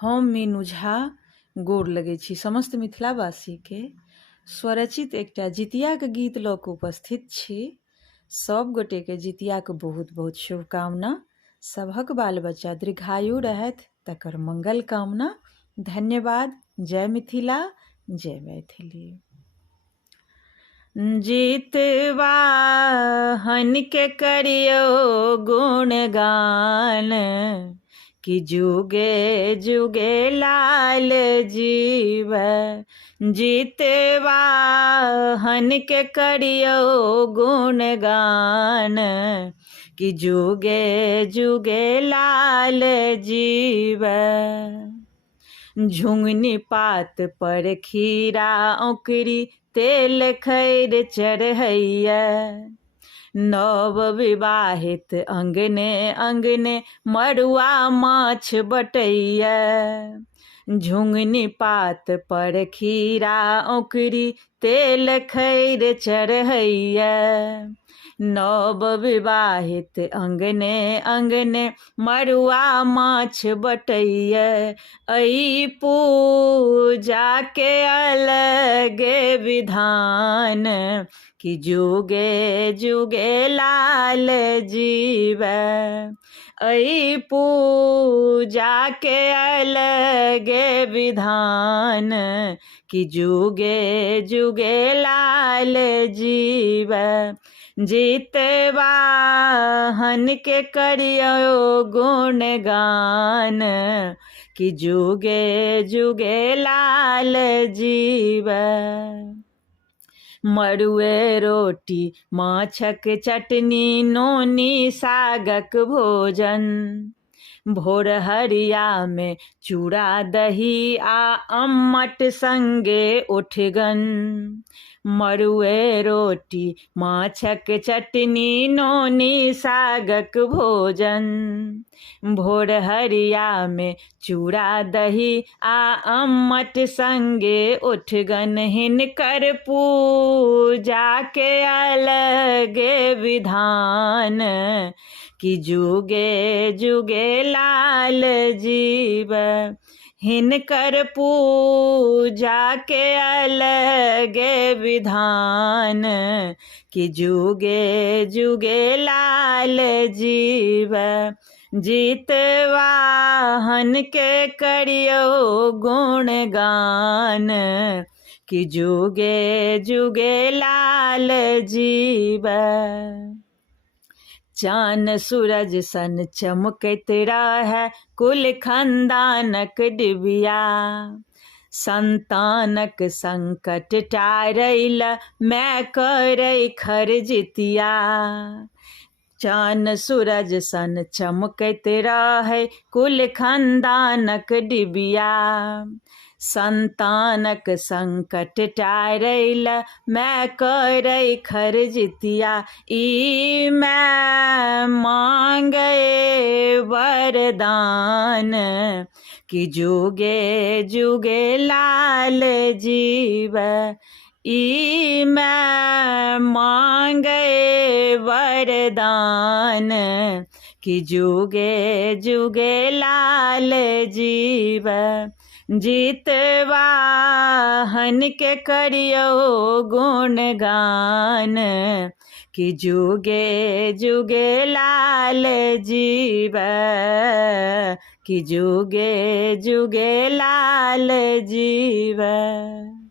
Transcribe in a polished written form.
हम मीनू झा गोर लगै छी समस्त मिथिलावासी के स्वरचित एकटा जितियाक गीत लऽ कऽ उपस्थित छी। सब गोटे के जितियाक बहुत बहुत शुभकामना। सभक बाल बच्चा दीर्घायु रहथि तकर मंगल कामना। धन्यवाद। जय मिथिला, जय मैथिली। जितवा हन के करियो गुणगान, कि जुगे जुगे लाल जीवै। जितवा हन के करियो गुणगान, कि जुगे जुगे लाल जीवै। झुंगनी पात पर खीरा औंकरी तेल खैर चढ़ैया। नव विवाहित अंगने अंगने मड़ुआ माछ बटैया। झुंगनी पात पर खीरा औंकरी तेल खैर चढ़ैया। नव विवाहित अंगने अंगने मड़ुआ माछ बटैया। ऐ पूजा के अलगे विधान, कि जुगे जुगे लाल जीवै। ऐ पूजा के अलगे विधान, कि जुगे जुगे लाल जीवै। जितवा हन के करियो गुणगान, कि जुगे जुगे लाल जीवै। मड़ुए रोटी माछक चटनी नोनी सागक भोजन। भोरहरिया में चूड़ा दही आ अम्मट संगे उठगन। मड़ुए रोटी माछक चटनी नोनी सागक भोजन। भोरहरिया में चूड़ा दही आ अम्मट संगे उठगन। हिनकर पूजा के अलगे विधान, कि जुगे जुगे लाल जीवै। हिनकर पूजा के अलगे विधान, कि जुगे जुगे लाल जीवै। जितवा हन के करियो गुणगान, कि जुगे जुगे लाल जीवै। चान सूरज सन चमकैत रहै कुल खानदानक डिबिया। संतानक संकट टारै ल मैं करै खरजितिया। चान सूरज सन चमकैत रहै कुल खानदानक डिबिया। संतानक संकट टारै ल मैं करै खरजितिया। ई मैं मांगै वरदान, कि जुगे जुगे लाल जीवै। ई मैं मांगै वरदान, कि जुगे जुगे लाल जीवै। जितवा हन के करियो गुणगान, कि जुगे जुगे लाल जीवै। कि जुगे जुगे लाल जीवै।